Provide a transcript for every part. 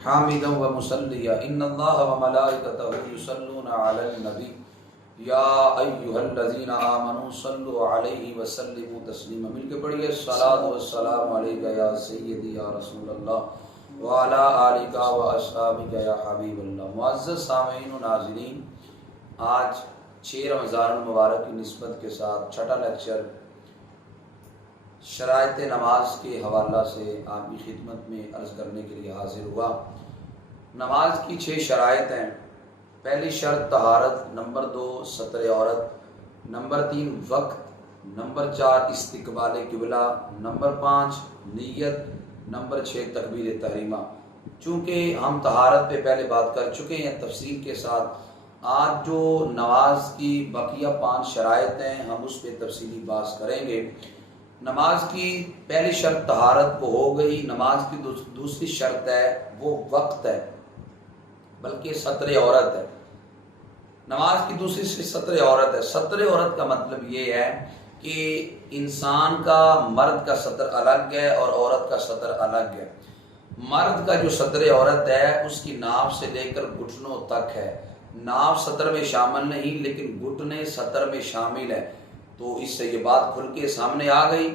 حامدا و مسلیا ان اللہ و ملائکتہ یصلون علی النبی یا ایھا الذین آمنوا صلوا علیہ وسلموا تسلیما۔ مل کے پڑھیے الصلاۃ والسلام علیک یا سیدی یا رسول اللہ وعلی آلک و اصحابک یا حبیب اللہ۔ معزز سامعین و ناظرین، آج 6 رمضان المبارک کی نسبت کے ساتھ چھٹا لیکچر شرائط نماز کے حوالہ سے آپ کی خدمت میں عرض کرنے کے لیے حاضر ہوا۔ نماز کی 6 شرائط ہیں۔ پہلی شرط طہارت، نمبر 2 ستر عورت، نمبر 3 وقت، نمبر 4 استقبال قبلہ، نمبر 5 نیت، نمبر 6 تکبیر تحریمہ۔ چونکہ ہم طہارت پہ پہلے بات کر چکے ہیں تفصیل کے ساتھ، آج جو نماز کی بقیہ 5 شرائط ہیں ہم اس پہ تفصیلی بات کریں گے۔ نماز کی پہلی شرط طہارت کو ہو گئی۔ نماز کی دوسری شرط ہے وہ وقت ہے، بلکہ ستر عورت ہے۔ نماز کی دوسری ستر عورت ہے۔ ستر عورت کا مطلب یہ ہے کہ انسان کا، مرد کا ستر الگ ہے اور عورت کا ستر الگ ہے۔ مرد کا جو ستر عورت ہے اس کی ناف سے لے کر گھٹنوں تک ہے۔ ناف ستر میں شامل نہیں لیکن گھٹنے ستر میں شامل ہے، تو اس سے یہ بات کھل کے سامنے آ گئی،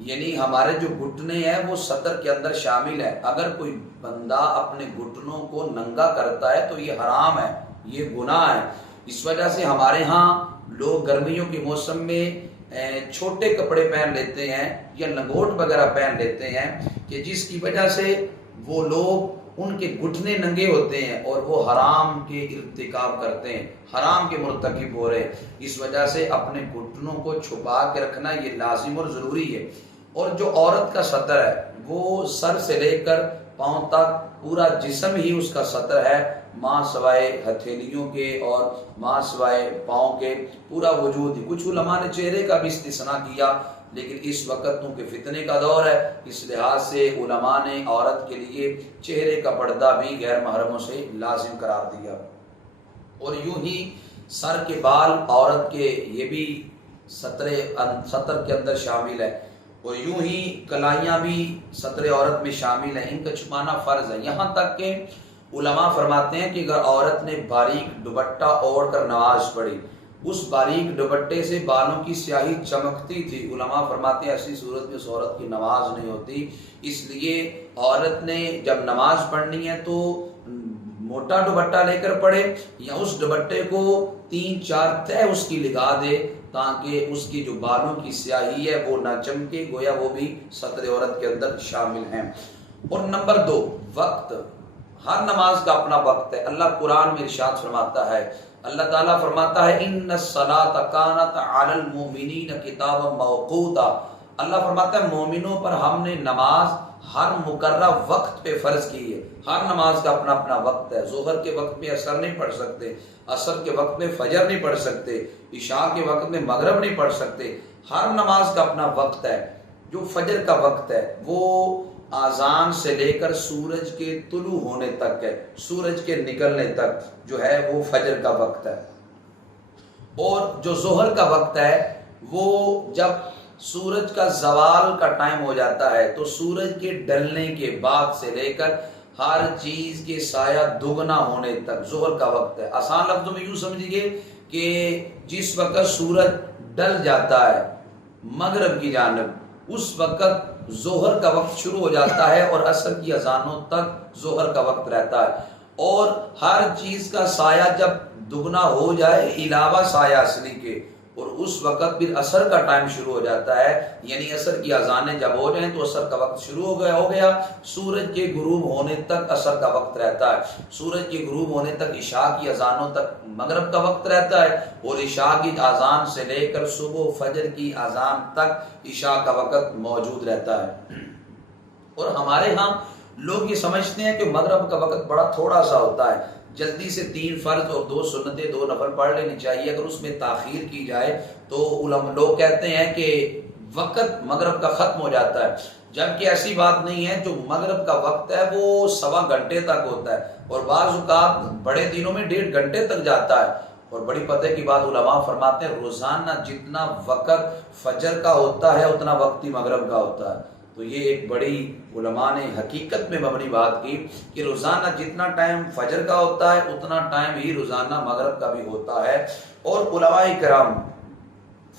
یعنی ہمارے جو گھٹنے ہیں وہ ستر کے اندر شامل ہے۔ اگر کوئی بندہ اپنے گھٹنوں کو ننگا کرتا ہے تو یہ حرام ہے، یہ گناہ ہے۔ اس وجہ سے ہمارے ہاں لوگ گرمیوں کے موسم میں چھوٹے کپڑے پہن لیتے ہیں یا لنگوٹ وغیرہ پہن لیتے ہیں، کہ جس کی وجہ سے وہ لوگ ان کے گھٹنے ننگے ہوتے ہیں اور وہ حرام کے ارتکاب کرتے ہیں، حرام کے مرتکب ہو رہے ہیں۔ اس وجہ سے اپنے گھٹنوں کو چھپا کے رکھنا یہ لازم اور ضروری ہے۔ اور جو عورت کا ستر ہے وہ سر سے لے کر پاؤں تک پورا جسم ہی اس کا ستر ہے، ماں سوائے ہتھیلیوں کے اور ماں سوائے پاؤں کے پورا وجود ہی۔ کچھ علماء نے چہرے کا بھی استثناء کیا، لیکن اس وقت تو کہ فتنے کا دور ہے، اس لحاظ سے علماء نے عورت کے لیے چہرے کا پردہ بھی غیر محرموں سے لازم قرار دیا۔ اور یوں ہی سر کے بال عورت کے یہ بھی ستر کے اندر شامل ہے، اور یوں ہی کلائیاں بھی ستر عورت میں شامل ہیں، ان کا چھپانا فرض ہے۔ یہاں تک کہ علماء فرماتے ہیں کہ اگر عورت نے باریک دوپٹہ اوڑھ کر نماز پڑھی، اس باریک دوپٹے سے بالوں کی سیاہی چمکتی تھی، علماء فرماتے ہیں ایسی صورت میں اس عورت کی نماز نہیں ہوتی۔ اس لیے عورت نے جب نماز پڑھنی ہے تو موٹا دوپٹہ لے کر پڑھے، یا اس دوپٹے کو 3-4 تہہ اس کی لگا دے تاکہ اس کی جو بالوں کی سیاہی ہے وہ نہ چمکے، گویا وہ بھی ستر عورت کے اندر شامل ہیں۔ اور نمبر 2 وقت۔ ہر نماز کا اپنا وقت ہے۔ اللہ قرآن میں ارشاد فرماتا ہے، اللہ تعالیٰ فرماتا ہے ان الصلاۃ کانت علی المؤمنین کتابا موقوتا۔ اللہ فرماتا ہے مومنوں پر ہم نے نماز ہر مقررہ وقت پہ فرض کی ہے۔ ہر نماز کا اپنا اپنا وقت ہے۔ ظہر کے وقت میں عصر نہیں پڑھ سکتے، عصر کے وقت میں فجر نہیں پڑھ سکتے، عشاء کے وقت میں مغرب نہیں پڑھ سکتے۔ ہر نماز کا اپنا وقت ہے۔ جو فجر کا وقت ہے وہ اذان سے لے کر سورج کے طلوع ہونے تک ہے، سورج کے نکلنے تک جو ہے وہ فجر کا وقت ہے۔ اور جو ظہر کا وقت ہے وہ جب سورج کا زوال کا ٹائم ہو جاتا ہے تو سورج کے ڈھلنے کے بعد سے لے کر ہر چیز کے سایہ دگنا ہونے تک ظہر کا وقت ہے۔ آسان لفظوں میں یوں سمجھیے کہ جس وقت سورج ڈل جاتا ہے مغرب کی جانب، اس وقت ظہر کا وقت شروع ہو جاتا ہے اور عصر کی اذانوں تک ظہر کا وقت رہتا ہے۔ اور ہر چیز کا سایہ جب دگنا ہو جائے علاوہ سایہ اصلی کے، اور اس وقت پھر عصر کا ٹائم شروع ہو جاتا ہے، یعنی عصر کی اذانیں جب ہو جائیں تو عصر کا وقت شروع ہو گیا۔ سورج کے غروب ہونے تک عصر کا وقت رہتا ہے، سورج کے غروب ہونے تک عشاء کی اذانوں تک مغرب کا وقت رہتا ہے، اور عشاء کی اذان سے لے کر صبح فجر کی اذان تک عشاء کا وقت موجود رہتا ہے۔ اور ہمارے ہاں لوگ یہ سمجھتے ہیں کہ مغرب کا وقت بڑا تھوڑا سا ہوتا ہے، جلدی سے 3 فرض اور 2 سنتیں 2 نفل پڑھ لینی چاہیے، اگر اس میں تاخیر کی جائے تو لوگ کہتے ہیں کہ وقت مغرب کا ختم ہو جاتا ہے، جبکہ ایسی بات نہیں ہے۔ جو مغرب کا وقت ہے وہ 1.25 گھنٹے تک ہوتا ہے، اور بعض اوقات بڑے دنوں میں 1.5 گھنٹے تک جاتا ہے۔ اور بڑی پتہ کی بات علماء فرماتے ہیں روزانہ جتنا وقت فجر کا ہوتا ہے اتنا وقت ہی مغرب کا ہوتا ہے۔ تو یہ ایک بڑی علماء نے حقیقت میں مبنی بات کی کہ روزانہ جتنا ٹائم فجر کا ہوتا ہے اتنا ٹائم ہی روزانہ مغرب کا بھی ہوتا ہے۔ اور علماء کرام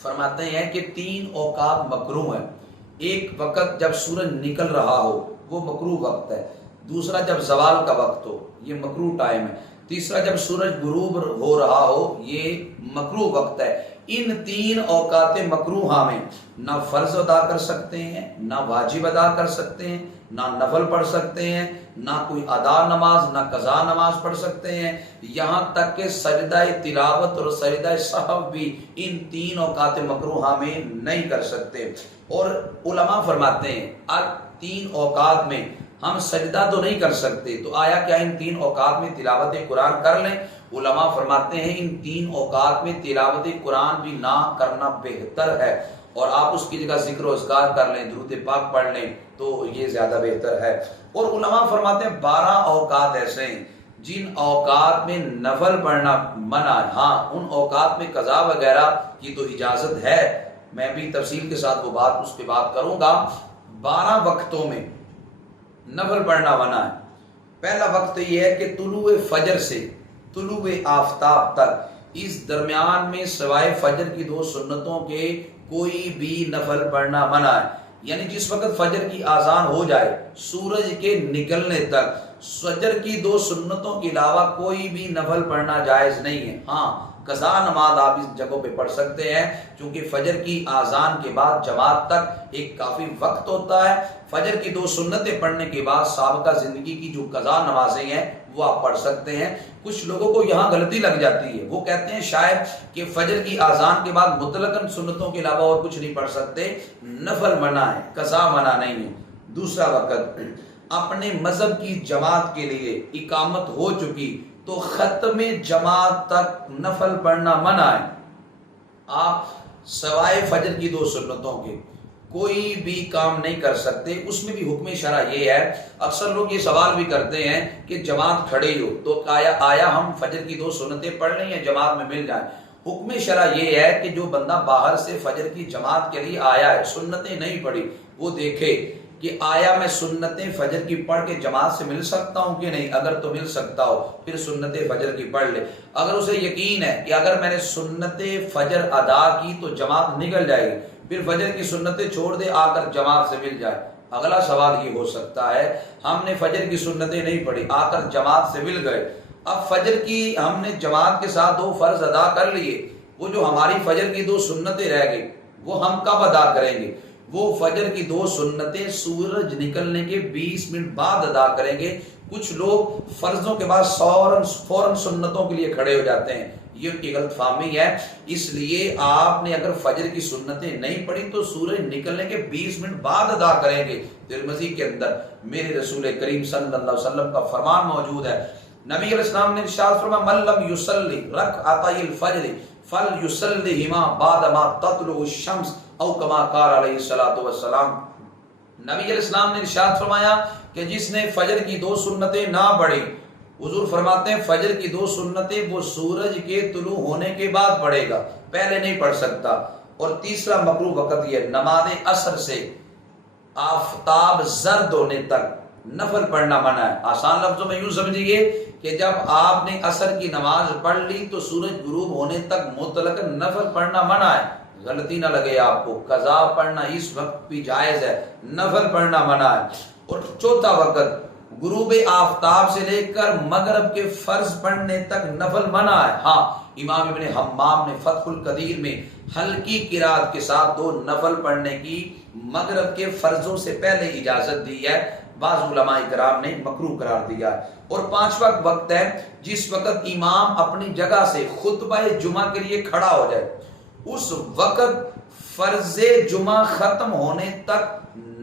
فرماتے ہیں کہ 3 اوقات مکروہ ہیں۔ ایک وقت جب سورج نکل رہا ہو وہ مکروہ وقت ہے، دوسرا جب زوال کا وقت ہو یہ مکروہ ٹائم ہے، تیسرا جب سورج غروب ہو رہا ہو یہ مکروہ وقت ہے۔ ان 3 اوقات مکروہہ میں نہ فرض ادا کر سکتے ہیں، نہ واجب ادا کر سکتے ہیں، نہ نفل پڑھ سکتے ہیں، نہ کوئی ادا نماز نہ قضا نماز پڑھ سکتے ہیں، یہاں تک کہ سجدہ تلاوت اور سجدہ سہو بھی ان 3 اوقات مکروہہ میں نہیں کر سکتے۔ اور علماء فرماتے ہیں 3 اوقات میں ہم سجدہ تو نہیں کر سکتے، تو آیا کیا ان 3 اوقات میں تلاوت قرآن کر لیں؟ علماء فرماتے ہیں ان 3 اوقات میں تلاوت قرآن بھی نہ کرنا بہتر ہے، اور آپ اس کی جگہ ذکر و اذکار کر لیں، درود پاک پڑھ لیں تو یہ زیادہ بہتر ہے۔ اور علماء فرماتے ہیں 12 اوقات ایسے ہیں جن اوقات میں نفل پڑھنا منع ہے، ہاں ان اوقات میں قضا وغیرہ کی تو اجازت ہے، میں بھی تفصیل کے ساتھ وہ بات اس پہ بات کروں گا۔ 12 وقتوں میں نفل پڑھنا منع ہے۔ پہلا وقت یہ ہے کہ طلوع فجر سے طلوع آفتاب تک اس درمیان میں سوائے فجر کی 2 سنتوں کے کوئی بھی نفل پڑھنا منع ہے، یعنی جس وقت فجر کی اذان ہو جائے سورج کے نکلنے تک فجر کی 2 سنتوں کے علاوہ کوئی بھی نفل پڑھنا جائز نہیں ہے۔ ہاں قضا نماز آپ اس جگہوں پہ پڑھ سکتے ہیں، چونکہ فجر کی اذان کے بعد جماعت تک ایک کافی وقت ہوتا ہے۔ فجر کی 2 سنتیں پڑھنے کے بعد سابقہ زندگی کی جو قضا نمازیں ہیں وہ آپ پڑھ سکتے ہیں۔ کچھ لوگوں کو یہاں غلطی لگ جاتی ہے، وہ کہتے ہیں شاید کہ فجر کی اذان کے بعد مطلقاً سنتوں کے علاوہ اور کچھ نہیں پڑھ سکتے، نفل منع ہے، قضا منع نہیں ہے۔ دوسرا وقت اپنے مذہب کی جماعت کے لیے اقامت ہو چکی تو ختم جماعت تک نفل پڑھنا منع ہے۔ آپ سوائے فجر کی 2 سنتوں کے کوئی بھی کام نہیں کر سکتے، اس میں بھی حکم شرع یہ ہے۔ اکثر لوگ یہ سوال بھی کرتے ہیں کہ جماعت کھڑی ہو تو آیا ہم فجر کی 2 سنتیں پڑھ لیں یا جماعت میں مل جائیں؟ حکم شرع یہ ہے کہ جو بندہ باہر سے فجر کی جماعت کے لیے آیا ہے، سنتیں نہیں پڑھی، وہ دیکھے کہ آیا میں سنتیں فجر کی پڑھ کے جماعت سے مل سکتا ہوں کہ نہیں، اگر تو مل سکتا ہو پھر سنتیں فجر کی پڑھ لے۔ اگر اسے یقین ہے کہ اگر میں نے سنتیں فجر ادا کی تو جماعت نکل جائے گی، پھر فجر کی سنتیں چھوڑ دے آ کر جماعت سے مل جائے۔ اگلا سوال یہ ہو سکتا ہے ہم نے فجر کی سنتیں نہیں پڑھی، آ کر جماعت سے مل گئے، اب فجر کی ہم نے جماعت کے ساتھ 2 فرض ادا کر لیے، وہ جو ہماری فجر کی 2 سنتیں رہ گئی وہ ہم کب ادا کریں گے؟ وہ فجر کی 2 سنتیں سورج نکلنے کے 20 منٹ بعد ادا کریں گے۔ کچھ لوگ فرضوں کے بعد فوراً سنتوں کے لیے کھڑے ہو جاتے ہیں، یہ ان کی غلط فہمی ہے۔ اس لیے آپ نے اگر فجر کی سنتیں نہیں پڑھی تو سورج نکلنے کے 20 منٹ بعد ادا کریں گے۔ ترمذی کے اندر میرے رسول کریم صلی اللہ علیہ وسلم کا فرمان موجود ہے، نبی علیہ السلام نے ارشاد فرمایا من لم یصلی رکعتي الفجر فلیصلیہما بعد ما تطلع الشمس او کما قال علیہ الصلوۃ والسلام۔ نبی علیہ السلام نے ارشاد فرمایا کہ جس نے فجر کی 2 سنتیں نہ پڑھی، حضور فرماتے ہیں فجر کی 2 سنتیں وہ سورج کے طلوع ہونے کے بعد پڑھے گا، پہلے نہیں پڑھ سکتا۔ اور تیسرا مکروہ وقت یہ نماز عصر سے آفتاب زرد ہونے تک نفل پڑھنا منع ہے۔ آسان لفظوں میں یوں سمجھیے کہ جب آپ نے عصر کی نماز پڑھ لی تو سورج غروب ہونے تک مطلق نفل پڑھنا منع ہے۔ غلطی نہ لگے آپ کو، قضا پڑھنا اس وقت بھی جائز ہے، نفل پڑھنا منع ہے۔ اور چوتھا وقت غروب آفتاب سے لے کر مغرب کے فرض پڑھنے تک نفل منع ہے۔ ہاں امام ابن حمام نے فتح القدیر میں ہلکی قرات کے ساتھ 2 نفل پڑھنے کی مغرب کے فرضوں سے پہلے اجازت دی ہے، بعض علماء کرام نے مکروہ قرار دیا ہے۔ اور 5واں وقت ہے جس وقت امام اپنی جگہ سے خطبہ جمعہ کے لیے کھڑا ہو جائے، اس وقت فرض جمعہ ختم ہونے تک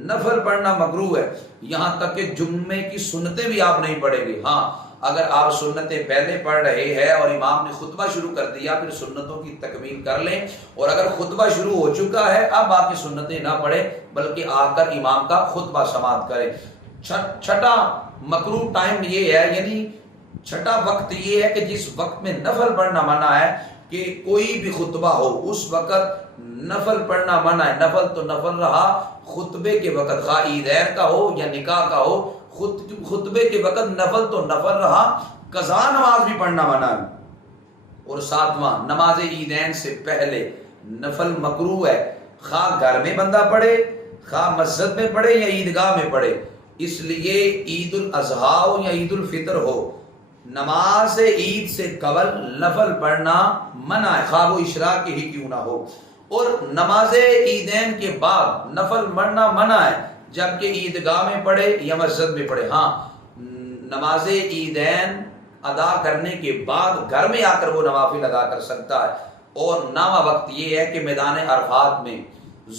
نفل پڑھنا مکروہ ہے، یہاں تک کہ جمعے کی سنتیں بھی آپ نہیں پڑھیں گے۔ ہاں اگر آپ سنتیں پہلے پڑھ رہے ہیں اور امام نے خطبہ شروع کر دیا پھر سنتوں کی تکمیل کر لیں، اور اگر خطبہ شروع ہو چکا ہے اب آپ کی سنتیں نہ پڑھیں بلکہ آ کر امام کا خطبہ سماعت کریں۔ چھٹا مکروہ ٹائم یہ ہے، یعنی چھٹا وقت یہ ہے کہ جس وقت میں نفل پڑھنا منع ہے کہ کوئی بھی خطبہ ہو اس وقت نفل پڑھنا منع ہے. نفل تو نفل رہا، خطبے کے وقت خواہ عیدین کا ہو یا نکاح کا ہو، خطبے کے وقت نفل تو نفل رہا، قضا نماز بھی پڑھنا منع ہے. اور ساتواں، نماز عیدین سے پہلے نفل مکروہ ہے، خواہ گھر میں بندہ پڑھے، خواہ مسجد میں پڑھے یا عیدگاہ میں پڑھے. اس لیے عید الاضحیٰ ہو یا عید الفطر ہو، نماز عید سے قبل نفل پڑھنا منع ہے، خواہ وہ اشراق ہی کیوں نہ ہو. اور نماز عیدین کے بعد نفل پڑھنا منع ہے، جبکہ عیدگاہ میں پڑھے یا مسجد میں پڑھے. ہاں، نماز عیدین ادا کرنے کے بعد گھر میں آ کر وہ نوافل ادا کر سکتا ہے. اور نواں وقت یہ ہے کہ میدان عرفات میں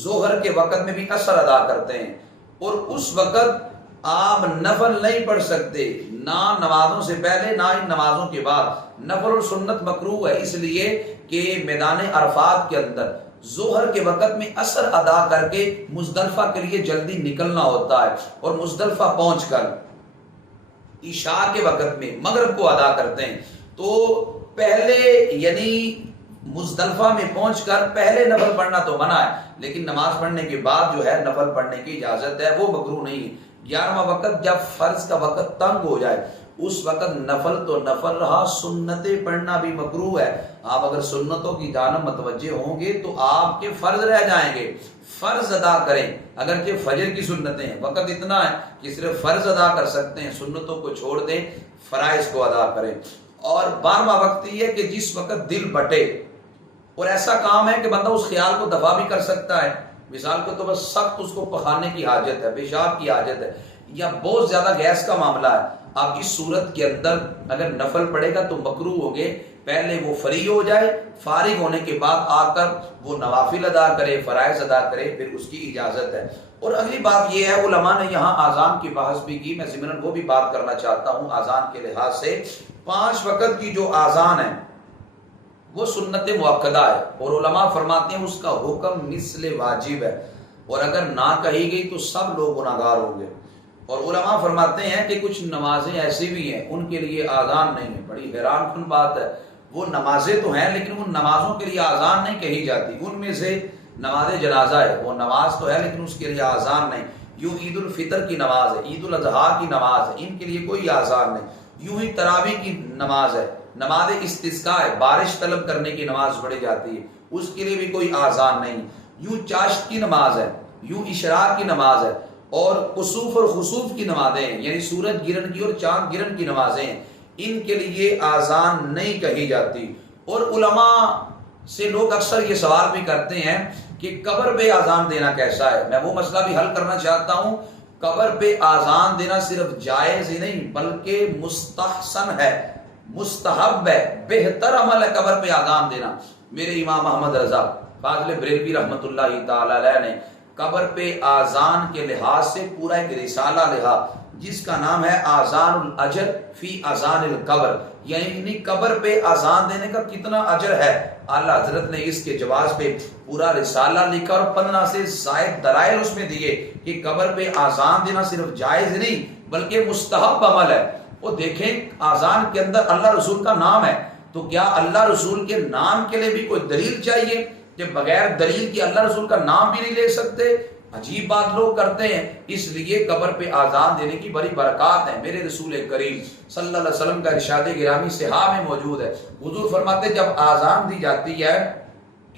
ظہر کے وقت میں بھی عصر ادا کرتے ہیں، اور اس وقت آپ نفل نہیں پڑھ سکتے، نہ نمازوں سے پہلے نہ ان نمازوں کے بعد. نفل اور سنت مکروہ ہے، اس لیے کہ میدان عرفات کے اندر ظہر کے وقت میں عصر ادا کر کے مزدلفہ کے لیے جلدی نکلنا ہوتا ہے، اور مزدلفہ پہنچ کر عشاء کے وقت میں مغرب کو ادا کرتے ہیں. تو پہلے یعنی مزدلفہ میں پہنچ کر پہلے نفل پڑھنا تو منع ہے، لیکن نماز پڑھنے کے بعد جو ہے نفل پڑھنے کی اجازت ہے، وہ مکروہ نہیں ہے. 11واں وقت، جب فرض کا وقت تنگ ہو جائے اس وقت نفل تو نفل رہا، سنتیں پڑھنا بھی مکروہ ہے. آپ اگر سنتوں کی جانب متوجہ ہوں گے تو آپ کے فرض رہ جائیں گے. فرض ادا کریں، اگرچہ فجر کی سنتیں ہیں، وقت اتنا ہے کہ صرف فرض ادا کر سکتے ہیں، سنتوں کو چھوڑ دیں، فرائض کو ادا کریں. اور 12واں وقت یہ ہے کہ جس وقت دل بٹے اور ایسا کام ہے کہ بندہ اس خیال کو دفع بھی کر سکتا ہے. مثال کے طور پر سخت اس کو پخانے کی حاجت ہے، پیشاب کی حاجت ہے، یا بہت زیادہ گیس کا معاملہ ہے. اب اس صورت کے اندر اگر نفل پڑے گا تو مکروہ ہو گئے. پہلے وہ فریغ ہو جائے، فارغ ہونے کے بعد آ کر وہ نوافل ادا کرے، فرائض ادا کرے، پھر اس کی اجازت ہے. اور اگلی بات یہ ہے، علماء نے یہاں آذان کی بحث بھی کی، میں ضمناً وہ بھی بات کرنا چاہتا ہوں. آذان کے لحاظ سے 5 وقت کی جو آذان ہے وہ سنت مؤکدہ ہے، اور علماء فرماتے ہیں اس کا حکم مثل واجب ہے، اور اگر نہ کہی گئی تو سب لوگ گناہگار ہوں گے. اور علماء فرماتے ہیں کہ کچھ نمازیں ایسی بھی ہیں ان کے لیے آذان نہیں ہے. بڑی حیران کن بات ہے، وہ نمازیں تو ہیں لیکن ان نمازوں کے لیے آذان نہیں کہی جاتی. ان میں سے نماز جنازہ ہے، وہ نماز تو ہے لیکن اس کے لیے آذان نہیں. یوں عید الفطر کی نماز ہے، عید الاضحیٰ کی نماز ہے، ان کے لیے کوئی آذان نہیں. یوں ہی تراویح کی نماز ہے، نماز استسقاء ہے، بارش طلب کرنے کی نماز پڑھی جاتی ہے، اس کے لیے بھی کوئی آذان نہیں. یوں چاشت کی نماز ہے، یوں اشراق کی نماز ہے، اور کسوف اور خسوف کی نمازیں ہیں، یعنی سورج گرہن کی اور چاند گرہن کی نمازیں ہیں، ان کے لیے آذان نہیں کہی جاتی. اور علماء سے لوگ اکثر یہ سوال بھی کرتے ہیں کہ قبر پہ آذان دینا کیسا ہے. میں وہ مسئلہ بھی حل کرنا چاہتا ہوں. قبر پہ آذان دینا صرف جائز ہی نہیں بلکہ مستحسن ہے، مستحب ہے، بہتر عمل ہے قبر پہ آذان دینا. میرے امام احمد رضا فاضل بریلوی رحمۃ اللہ تعالی علیہ نے قبر پہ آذان کے لحاظ سے پورا ایک رسالہ لکھا جس کا نام ہے آذان الاجر فی اذان القبر، یعنی قبر پہ آذان دینے کا کتنا اجر ہے. اعلیٰ حضرت نے اس کے جواز پہ پورا رسالہ لکھا اور 15 سے زائد دلائل اس میں دیے کہ قبر پہ آذان دینا صرف جائز نہیں بلکہ مستحب عمل ہے. وہ دیکھیں آذان کے اندر اللہ رسول کا نام ہے، تو کیا اللہ رسول کے نام کے لیے بھی کوئی دلیل چاہیے کہ بغیر دلیل کی اللہ رسول کا نام بھی نہیں لے سکتے؟ عجیب بات لوگ کرتے ہیں. اس لیے قبر پہ آذان دینے کی بڑی برکات ہے. میرے رسول کریم صلی اللہ علیہ وسلم کا ارشاد گرامی صحاح میں موجود ہے. حضور فرماتے جب آذان دی جاتی ہے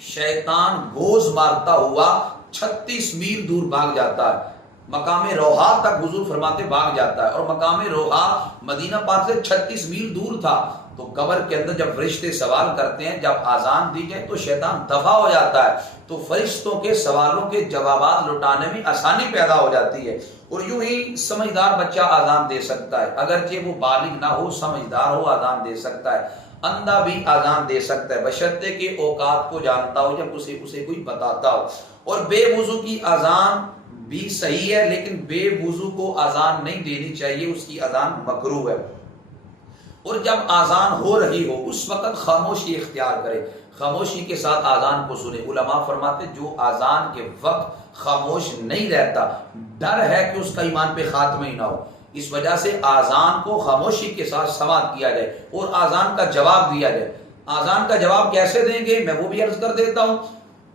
شیطان گوز مارتا ہوا 36 میل دور بھاگ جاتا ہے، مقام روحا تک حضور فرماتے بھاگ جاتا ہے، اور مقام روحا مدینہ پاک سے 36 میل دور تھا. تو قبر کے اندر جب فرشتے سوال کرتے ہیں، جب آذان دی جائے تو شیطان دفع ہو جاتا ہے، تو فرشتوں کے سوالوں کے جوابات لٹانے میں آسانی پیدا ہو جاتی ہے. اور یوں ہی سمجھدار بچہ آذان دے سکتا ہے، اگرچہ وہ بالغ نہ ہو، سمجھدار ہو، آذان دے سکتا ہے. اندھا بھی آذان دے سکتا ہے بشرطے کہ اوقات کو جانتا ہو، جب اسے کوئی بتاتا ہو. اور بے وضو کی آذان بھی صحیح ہے لیکن بے وضو کو آذان نہیں دینی چاہیے، اس کی آذان مکروہ ہے. اور جب آذان ہو رہی ہو اس وقت خاموشی اختیار کرے، خاموشی کے ساتھ آذان کو سنے. علماء فرماتے جو آذان کے وقت خاموش نہیں رہتا ڈر ہے کہ اس کا ایمان پہ خاتمہ ہی نہ ہو، اس وجہ سے آذان کو خاموشی کے ساتھ سماعت کیا جائے اور آذان کا جواب دیا جائے. آزان کا جواب کیسے دیں گے میں وہ بھی عرض کر دیتا ہوں۔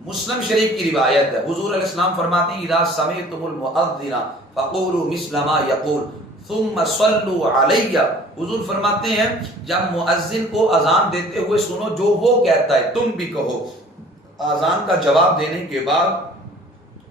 مسلم شریف کی روایت ہے، حضور علیہ السلام فرماتے ہیں اذا سمعتم المؤذن فقولوا مثل ما يقول ثم صلوا علی، حضور فرماتے ہیں جب مؤذن کو اذان دیتے ہوئے سنو جو وہ کہتا ہے تم بھی کہو، اذان کا جواب دینے کے بعد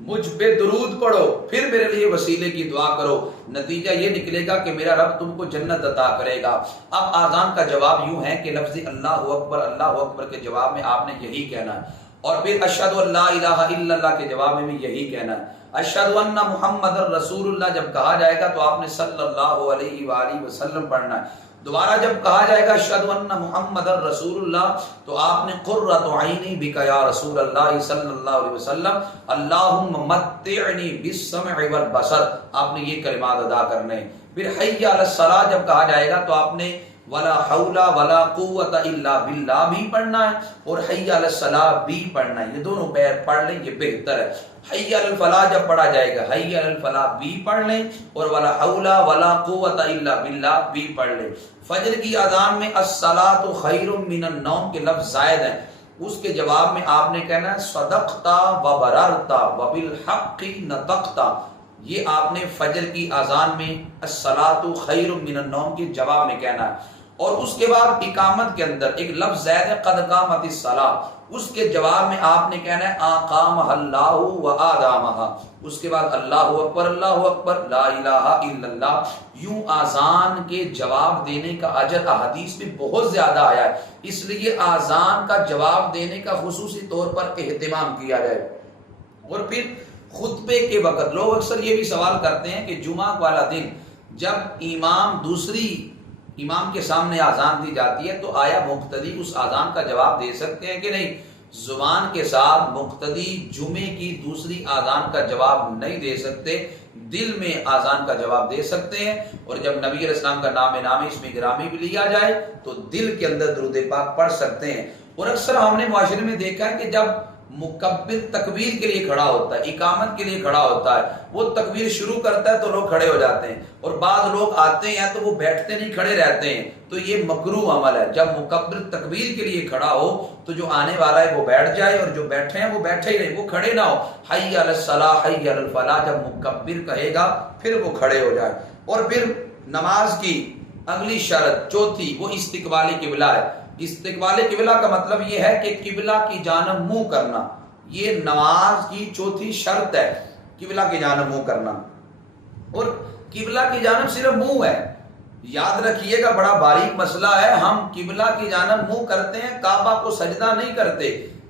مجھ پہ درود پڑھو، پھر میرے لیے وسیلے کی دعا کرو، نتیجہ یہ نکلے گا کہ میرا رب تم کو جنت عطا کرے گا۔ اب اذان کا جواب یوں ہے کہ لفظ اللہ اکبر کے جواب میں آپ نے یہی کہنا ہے، اور پھر اشہد ان لا الہ الا اللہ کے جواب میں بھی یہی کہنا ہے۔ اشہد ان محمد رسول اللہ جب کہا جائے گا تو آپ نے صلی اللہ علیہ وآلہ وسلم پڑھنا ہے۔ دوبارہ جب کہا جائے گا اشہد ان محمد رسول اللہ تو آپ نے قرۃ عینی بک یا رسول اللہ صلی اللہ علیہ وسلم اللہم متعنی بالسمع والبصر، آپ نے یہ کلمات ادا کرنے ہیں۔ پھر حی علی الصلاۃ جب کہا جائے گا تو آپ نے ولا حول ولا قوت الا باللہ بھی پڑھنا ہے اور حی علی الصلاۃ بھی پڑھنا ہے، یہ دونوں پڑھ لیں یہ بہتر ہے۔ حی علی الفلاح جب پڑھا جائے گا حی علی الفلاح بھی پڑھ لیں اور ولا حول ولا قوت الا باللہ بھی پڑھ لیں۔ فجر کی اذان میں الصلاۃ خیر من النوم کے لفظ زائد ہیں، اس کے جواب میں آپ نے کہنا ہے صدقتا وبررتا وبالحق نطقتا، یہ آپ نے فجر کی اذان میں الصلاۃ خیر من النوم کے جواب میں کہنا ہے۔ اور اس کے بعد اقامت کے اندر ایک لفظ زائد ہے قد قامت الصلاۃ، اس کے جواب میں آپ نے کہنا ہے اقامہ اللہ و آدامہ، اس کے بعد اللہ اکبر لا الہ الا اللہ۔ یوں آذان کے جواب دینے کا اجر احادیث میں بہت زیادہ آیا ہے، اس لیے آذان کا جواب دینے کا خصوصی طور پر اہتمام کیا جائے۔ اور پھر خطبے کے وقت لوگ اکثر یہ بھی سوال کرتے ہیں کہ جمعہ والا دن جب امام کے سامنے آذان دی جاتی ہے تو آیا مقتدی اس آذان کا جواب دے سکتے ہیں کہ نہیں؟ زبان کے ساتھ مقتدی جمعے کی دوسری آذان کا جواب نہیں دے سکتے، دل میں آذان کا جواب دے سکتے ہیں، اور جب نبی علیہ السلام کا نام اس میں گرامی بھی لیا جائے تو دل کے اندر درود پاک پڑھ سکتے ہیں۔ اور اکثر ہم نے معاشرے میں دیکھا ہے کہ جب مکبر تکبیر کے لیے کھڑا ہوتا ہے، اقامت کے لیے کھڑا ہوتا ہے، وہ تکبیر شروع کرتا ہے تو لوگ کھڑے ہو جاتے ہیں، اور بعض لوگ آتے ہیں تو وہ بیٹھتے نہیں کھڑے رہتے ہیں، تو یہ مکروہ عمل ہے۔ جب مکبر تکبیر کے لیے کھڑا ہو تو جو آنے والا ہے وہ بیٹھ جائے، اور جو بیٹھے ہیں وہ بیٹھے ہی رہے، وہ کھڑے نہ ہو۔ حی علی الصلاۃ حی علی الفلاح جب مکبر کہے گا پھر وہ کھڑے ہو جائے۔ اور پھر نماز کی اگلی شرط چوتھی وہ استقبال قبلہ ہے۔ استقبال قبلہ کا مطلب یہ ہے کہ قبلہ کی جانب منہ کرنا، یہ نماز کی چوتھی شرط ہے، قبلہ کی جانب منہ کرنا۔ اور قبلہ کی جانب صرف منہ ہے، یاد رکھیے گا بڑا باریک مسئلہ ہے، ہم قبلہ کی جانب منہ کرتے ہیں، کعبہ کو سجدہ نہیں کرتے۔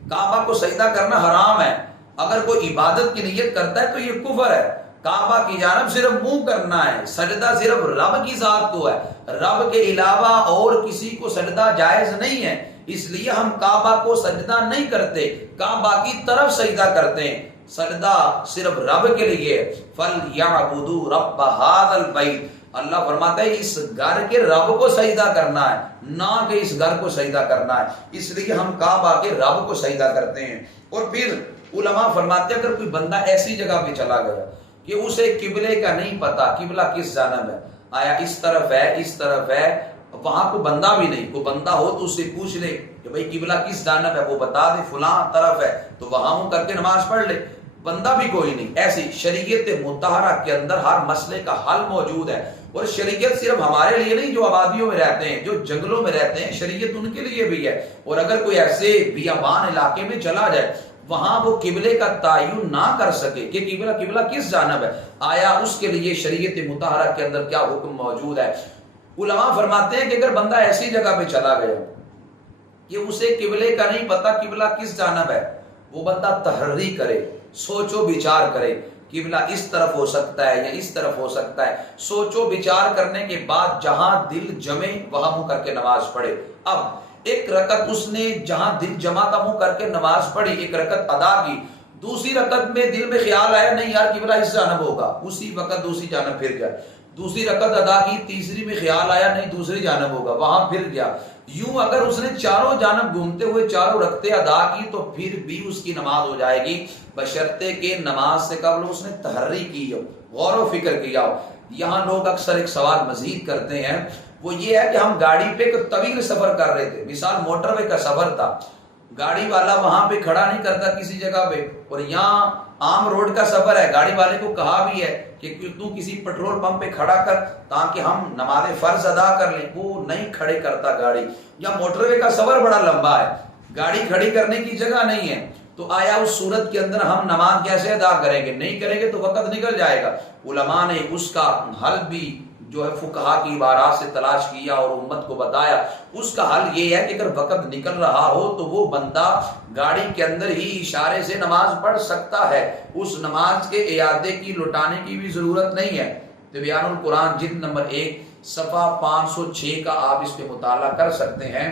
کعبہ کو سجدہ کرنا حرام ہے، اگر کوئی عبادت کی نیت کرتا ہے تو یہ کفر ہے۔ کعبہ کی جانب صرف منہ کرنا ہے، سجدہ صرف رب کی ذات کو ہے، رب کے علاوہ اور کسی کو سجدہ جائز نہیں ہے، اس لیے ہم کعبہ کو سجدہ نہیں کرتے، کعبہ کی طرف سجدہ کرتے ہیں۔ سجدہ صرف رب کے لیے، فَلْيَعْبُدُوا رَبَّ هَذَا الْبَيْتِ، اللہ فرماتا ہے اس گھر کے رب کو سجدہ کرنا ہے، نہ کہ اس گھر کو سجدہ کرنا ہے، اس لیے ہم کعبہ کے رب کو سجدہ کرتے ہیں۔ اور پھر علماء فرماتے ہیں اگر کوئی بندہ ایسی جگہ پہ چلا گیا کہ اسے قبلے کا نہیں پتا، قبلہ کس جانب ہے، آیا اس طرف ہے اس طرف ہے، وہاں کو بندہ بھی نہیں، کوئی بندہ ہو تو اس سے پوچھ لے کہ بھئی قبلہ کس جانب ہے، وہ بتا دے فلاں طرف ہے، تو وہاں وہ کر کے نماز پڑھ لے، بندہ بھی کوئی نہیں۔ ایسی شریعت مطہرہ کے اندر ہر مسئلے کا حل موجود ہے، اور شریعت صرف ہمارے لیے نہیں جو آبادیوں میں رہتے ہیں، جو جنگلوں میں رہتے ہیں، شریعت ان کے لیے بھی ہے۔ اور اگر کوئی ایسے بیابان علاقے میں چلا جائے وہاں وہ قبلے کا تعین نہ کر سکے کہ قبلہ کس جانب ہے، آیا اس کے لیے شریعت مطہرہ کے اندر کیا حکم موجود ہے؟ علماء فرماتے ہیں کہ اگر بندہ ایسی جگہ پہ چلا گیا کہ اسے قبلے کا نہیں پتا قبلہ کس جانب ہے، وہ بندہ تحری کرے، سوچ و بچار کرے، قبلہ اس طرف ہو سکتا ہے یا اس طرف ہو سکتا ہے، سوچ و بچار کرنے کے بعد جہاں دل جمے وہاں منہ کر کے نماز پڑھے۔ اب ایک رکعت اس نے جہاں دل جمع تھا منہ کر کے نماز پڑھی، ایک رکعت ادا کی، دوسری رکعت میں دل میں خیال آیا نہیں یار قبلہ اس جانب ہوگا، اسی وقت دوسری جانب پھر گیا، دوسری رکعت ادا کی، تیسری میں خیال آیا نہیں دوسری جانب ہوگا، وہاں پھر گیا۔ یوں اگر اس نے چاروں جانب گھومتے ہوئے چاروں رکعتیں ادا کی تو پھر بھی اس کی نماز ہو جائے گی، بشرطے کہ نماز سے قبل اس نے تحری کی ہو، غور و فکر کیا ہو۔ یہاں لوگ اکثر ایک سوال مزید کرتے ہیں، وہ یہ ہے کہ ہم گاڑی پہ ایک طویل سفر کر رہے تھے، مثال موٹر وے کا سفر تھا، گاڑی والا وہاں پہ کھڑا نہیں کرتا کسی جگہ پہ، اور یہاں عام روڈ کا سفر ہے، گاڑی والے کو کہا بھی ہے کہ تو کسی پیٹرول پمپ پہ کھڑا کر تاکہ ہم نماز فرض ادا کر لیں، وہ نہیں کھڑے کرتا گاڑی، یا موٹر وے کا سفر بڑا لمبا ہے، گاڑی کھڑی کرنے کی جگہ نہیں ہے، تو آیا اس صورت کے اندر ہم نماز کیسے ادا کریں گے؟ نہیں کریں گے تو وقت نکل جائے گا۔ علماء نے اس کا حل بھی جو ہے فقہا کی عبارات سے تلاش کیا اور امت کو بتایا۔ اس کا حل یہ ہے کہ اگر وقت نکل رہا ہو تو وہ بندہ گاڑی کے اندر ہی اشارے سے نماز پڑھ سکتا ہے، اس نماز کے اعادے کی لوٹانے کی بھی ضرورت نہیں ہے۔ تبیان القرآن جلد نمبر 1 صفحہ 506 کا آپ اس پہ مطالعہ کر سکتے ہیں۔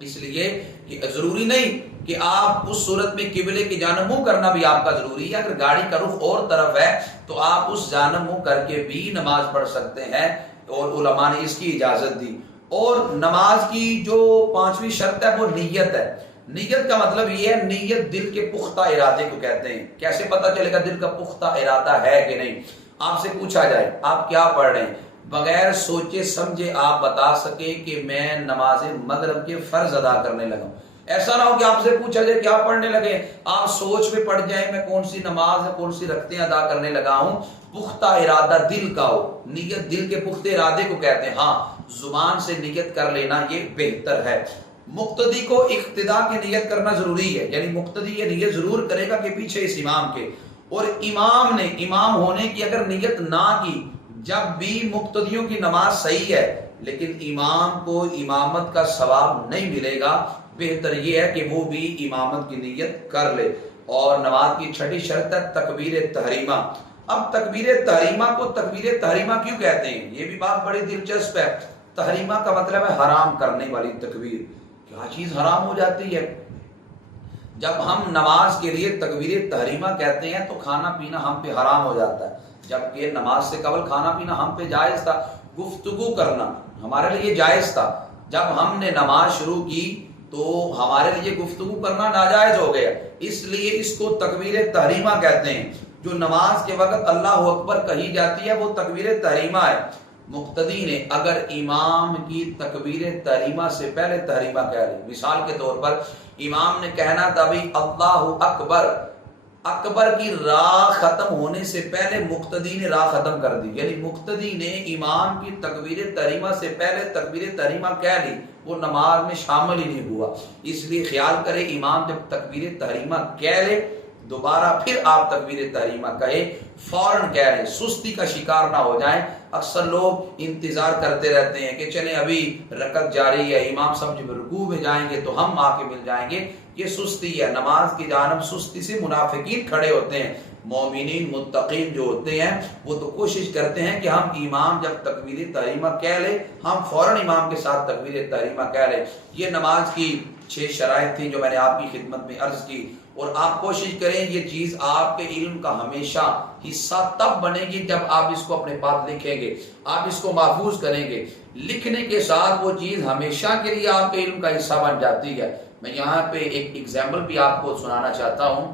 اس لیے کہ ضروری نہیں کہ آپ اس صورت میں قبلے کی جانب منہ کرنا بھی آپ کا ضروری ہے، اگر گاڑی کا رخ اور طرف ہے تو آپ اس جانب منہ کر کے بھی نماز پڑھ سکتے ہیں، اور علماء نے اس کی اجازت دی۔ اور نماز کی جو 5ویں شرط ہے وہ نیت ہے۔ نیت کا مطلب یہ ہے، نیت دل کے پختہ ارادے کو کہتے ہیں۔ کیسے پتہ چلے گا دل کا پختہ ارادہ ہے کہ نہیں؟ آپ سے پوچھا جائے آپ کیا پڑھ رہے ہیں، بغیر سوچے سمجھے آپ بتا سکے کہ میں نماز مغرب کے فرض ادا کرنے لگا ہوں۔ ایسا نہ ہو کہ آپ سے پوچھا جائے کیا پڑھنے لگے، آپ سوچ میں پڑ جائیں میں کون سی نماز کون سی رکعتیں ادا کرنے لگا ہوں۔ پختہ ارادہ دل کا ہو، نیت دل کے پختہ ارادے کو کہتے ہیں۔ ہاں زبان سے نیت کر لینا یہ بہتر ہے۔ مقتدی کو اقتداء کی نیت کرنا ضروری ہے، یعنی مقتدی یہ نیت ضرور کرے گا کہ پیچھے اس امام کے، اور امام نے امام ہونے کی اگر نیت نہ کی، جب بھی مقتدیوں کی نماز صحیح ہے لیکن امام کو امامت کا ثواب نہیں ملے گا، بہتر یہ ہے کہ وہ بھی امامت کی نیت کر لے۔ اور نماز کی 6ٹھی شرط ہے تکبیر تحریمہ۔ اب تکبیر تحریمہ کو تکبیر تحریمہ کیوں کہتے ہیں؟ یہ بھی بات بڑی دلچسپ ہے۔ تحریمہ کا مطلب ہے حرام کرنے والی تکبیر۔ کیا چیز حرام ہو جاتی ہے؟ جب ہم نماز کے لیے تکبیر تحریمہ کہتے ہیں تو کھانا پینا ہم پہ حرام ہو جاتا ہے، جبکہ نماز سے قبل کھانا پینا ہم پہ جائز تھا، گفتگو کرنا ہمارے لیے جائز تھا۔ جب ہم نے نماز شروع کی تو ہمارے لیے گفتگو کرنا ناجائز ہو گیا، اس لیے اس کو تکبیر تحریمہ کہتے ہیں۔ جو نماز کے وقت اللہ اکبر کہی جاتی ہے وہ تکبیر تحریمہ ہے۔ مقتدی نے اگر امام کی تکبیر تحریمہ سے پہلے تحریمہ کہہ لی، مثال کے طور پر امام نے کہنا تھا بھی اللہ اکبر، اکبر کی راہ ختم ہونے سے پہلے مقتدی نے راہ ختم کر دی، یعنی مقتدی نے امام کی تکبیر تحریمہ سے پہلے تکبیر تحریمہ کہہ لی، وہ نماز میں شامل ہی نہیں ہوا۔ اس لیے خیال کرے امام جب تکبیر تحریمہ کہہ لے دوبارہ پھر آپ تکبیر تحریمہ کہے، فوراً کہہ رہے، سستی کا شکار نہ ہو جائیں۔ اکثر لوگ انتظار کرتے رہتے ہیں کہ چلیں ابھی رکعت جاری ہے، امام سمجھ میں رکوع میں جائیں گے تو ہم آ کے مل جائیں گے، یہ سستی ہے۔ نماز کی جانب سستی سے منافقین کھڑے ہوتے ہیں۔ مومنین متقین جو ہوتے ہیں وہ تو کوشش کرتے ہیں کہ ہم امام جب تکبیر تحریمہ کہہ لے ہم فوراً امام کے ساتھ تکبیر تحریمہ کہہ لیں۔ یہ نماز کی 6 شرائط تھیں جو میں نے آپ کی خدمت میں عرض کی، اور آپ کوشش کریں یہ چیز آپ کے علم کا ہمیشہ حصہ تب بنے گی جب آپ اس کو اپنے پاس لکھیں گے، آپ اس کو محفوظ کریں گے۔ لکھنے کے ساتھ وہ چیز ہمیشہ کے لیے آپ کے علم کا حصہ بن جاتی ہے۔ میں یہاں پہ ایک ایگزامپل بھی آپ کو سنانا چاہتا ہوں۔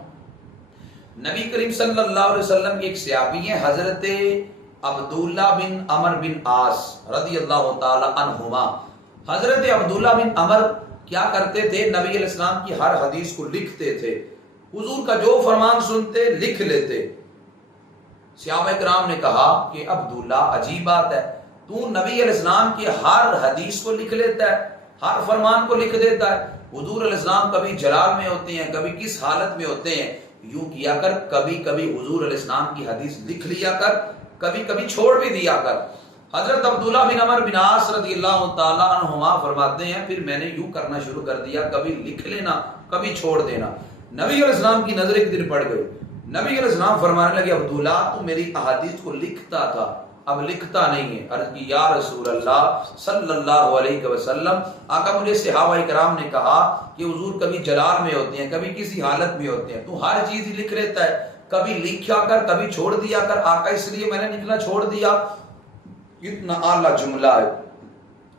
نبی کریم صلی اللہ علیہ وسلم کی ایک صحابی ہیں حضرت عبداللہ بن عمر بن عاص رضی اللہ تعالی عنہما۔ حضرت عبداللہ بن عمر کیا کرتے تھے؟ نبی علیہ السلام کی ہر حدیث کو لکھتے تھے، حضور کا جو فرمان سنتے لکھ لیتے۔ صحابہ کرام نے کہا کہ عبداللہ عجیب بات ہے، تو نبی علیہ السلام کی ہر حدیث کو لکھ لیتا ہے، ہر فرمان کو لکھ دیتا ہے۔ حضور علیہ السلام کبھی جلال میں ہوتے ہیں، کبھی کس حالت میں ہوتے ہیں، یوں کیا کر کبھی کبھی حضور علیہ السلام کی حدیث لکھ لیا کر، کبھی کبھی چھوڑ بھی دیا کر۔ حضرت عبداللہ بن عمر بن عاص رضی اللہ تعالیٰ عنہما فرماتے ہیں پھر میں نے یوں کرنا شروع کر دیا، کبھی لکھ لینا کبھی چھوڑ دینا۔ نبی علیہ السلام کی نظر ایک دن پڑ گئی، نبی علیہ السلام فرمانے لگے عبداللہ تو میری احادیث کو لکھتا تھا اب لکھتا نہیں ہے۔ عرض کی یا رسول اللہ صلی اللہ علیہ وسلم، آقا مجھے صحابہ کرام نے کہا کہ حضور کبھی جلال میں ہوتے ہیں کبھی کسی حالت میں ہوتے ہیں، تو ہر چیز ہی لکھ لیتا ہے، کبھی لکھا کر کبھی چھوڑ دیا کر۔ آقا اس لیے میں نے لکھنا چھوڑ دیا۔ اتنا اعلیٰ جملہ ہے۔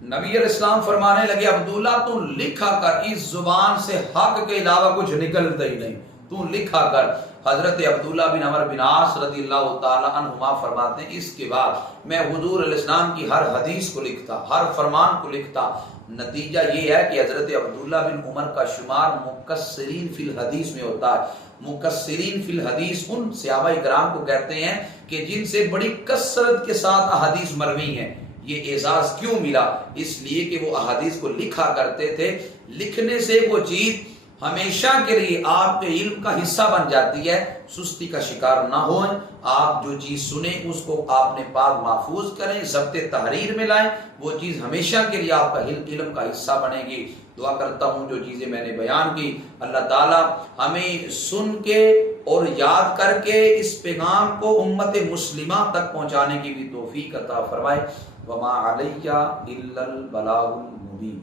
نبی علیہ السلام فرمانے لگے عبداللہ تو لکھا کر، اس زبان سے حق کے علاوہ کچھ نکلتا ہی نہیں، تو لکھا کر۔ حضرت عبداللہ بن عمر بن عاص رضی اللہ تعالی عنہما فرماتے ہیں اس کے بعد میں حضور علیہ السلام کی ہر حدیث کو لکھتا، ہر فرمان کو لکھتا۔ نتیجہ یہ ہے کہ حضرت عبداللہ بن عمر کا شمار مکثرین فی الحدیث میں ہوتا ہے۔ مکثرین فی الحدیث ان صحابہ کرام کو کہتے ہیں کہ جن سے بڑی کثرت کے ساتھ احادیث مروی ہیں۔ یہ اعزاز کیوں ملا؟ اس لیے کہ وہ احادیث کو لکھا کرتے تھے۔ لکھنے سے وہ چیز ہمیشہ کے لیے آپ کے علم کا حصہ بن جاتی ہے، سستی کا شکار نہ ہوئیں۔ آپ جو چیز سنیں اس کو آپ نے پاک محفوظ کریں، ضبط تحریر میں لائیں، وہ چیز ہمیشہ کے لیے آپ کا علم کا حصہ بنے گی۔ دعا کرتا ہوں جو چیزیں میں نے بیان کی اللہ تعالی ہمیں سن کے اور یاد کر کے اس پیغام کو امت مسلمہ تک پہنچانے کی بھی توفیق عطا فرمائے۔ وما علیہ الا البلاغ المبین۔